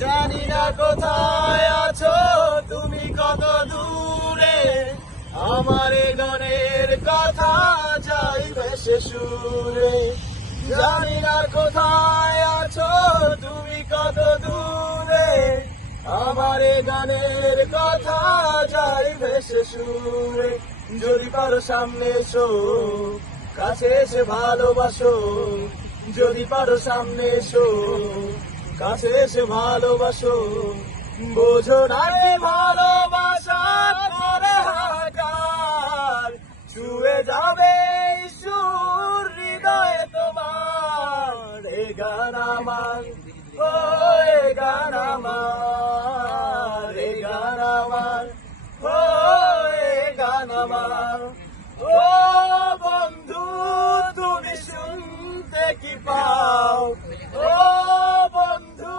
জানি না কোথায় আছো তুমি, কত দূরে, আমার এ গানের কথা যাই ভেসে সুরে। জানি না কোথায় আছো তুমি, কত দূরে, আমার এ গানের কথা যাই ভেসে সুরে। যদি পারো সামনে এসো, কাছে এসে ভালোবাসো, যদি পারো সামনে এসো, কাছে এসে ভালোবাসো। বোঝো না যে ভালোবাসার পরে হাজার ছুঁয়ে যাবে সুর হৃদয়ে তোমার। এ গান আমার, ও এ গান আমার, এ গান আমার, ও এ গান আমার। ও বন্ধু তুমি শুনতে কি পাও, ও বন্ধু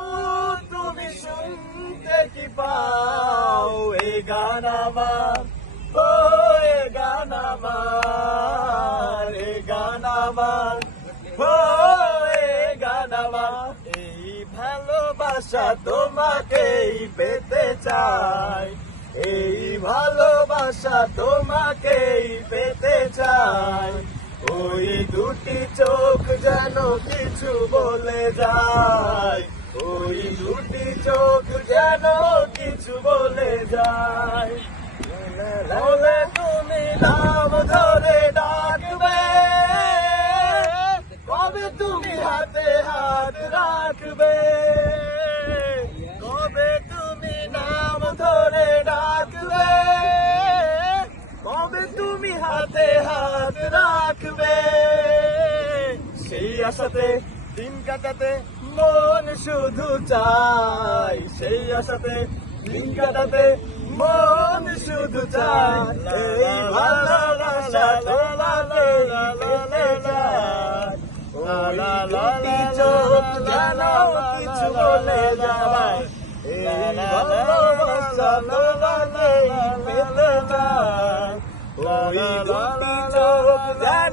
তুমি শুনতে কি পাও। এ গান আমার, ও এ গান আমার, এ গান আমার, ও এ গান আমার। এই ভালোবাসা তোমাকেই পেতে চাই, এই ভালোবাসা তোমাকেই পেতে চাই। ওই দুটি চোখ যেন কিছু বলে যায়, ওই দুটি চোখ যেন কিছু বলে যায়। বলে তুমি নাম ধরে ডাকবে, কবে তুমি হাতে হাত রাখবে, কবে তুমি নাম ধরে ডাকবে, কবে তুমি হাতে হাত রাখবে। সেই আশাতে দিন কাটাতে মন শুধু চাই, সেই আশাতে দিন কাটাতে মন শুধু চাই। এই ভালোবাসা তোমাকেই পেতে চাই, ওই দুটি চোখ যেন কিছু বলে যায়। এই ভালোবাসা তোমাকেই পেতে চাই, ওই দুটি চোখ যেন